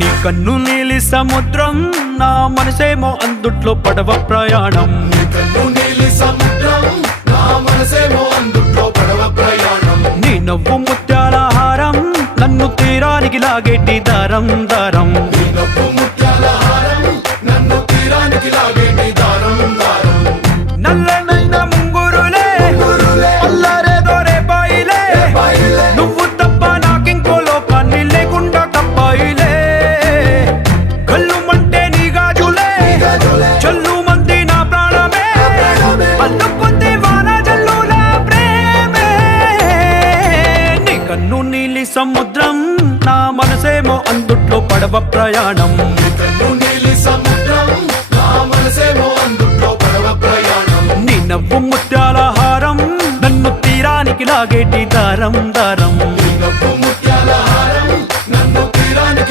నీ కన్ను నీలి సముద్రం, నా మనసేమో అందుట్లో పడవ ప్రయాణం. నీ కన్ను నీలి సముద్రం, నా మనసేమో అందుట్లో పడవ ప్రయాణం. నీ నవ్వు ముత్యాల హారం, నన్ను తీరానికి లాగేటి దారం దారం. నీ నవ్వు ముత్యాల హారం, నన్ను తీరానికి లాగేటి దారం దారం. నల్లనైన ముంగురులే అల్లారేదో రేపాయిలే, నువ్వు తప్ప నాకింకో లోకాన్ని లేకుండా కప్పాయిలే. కళ్ళుమంటే నీ గాజులే, చల్లు మంది నా ప్రాణమే, అల్లుకుంది వాన జల్లుల ప్రేమే. నీ కన్ను నీలి సముద్రం, నా మనసేమో అందుట్లో పడవ ప్రయాణం. నీ కన్ను నీలి సముద్రం, నా మనసేమో అందుట్లో పడవ ప్రయాణం. నీ నవ్వు ముత్యాల హారం, నన్ను తీరానికి లాగేటి దారం దారం.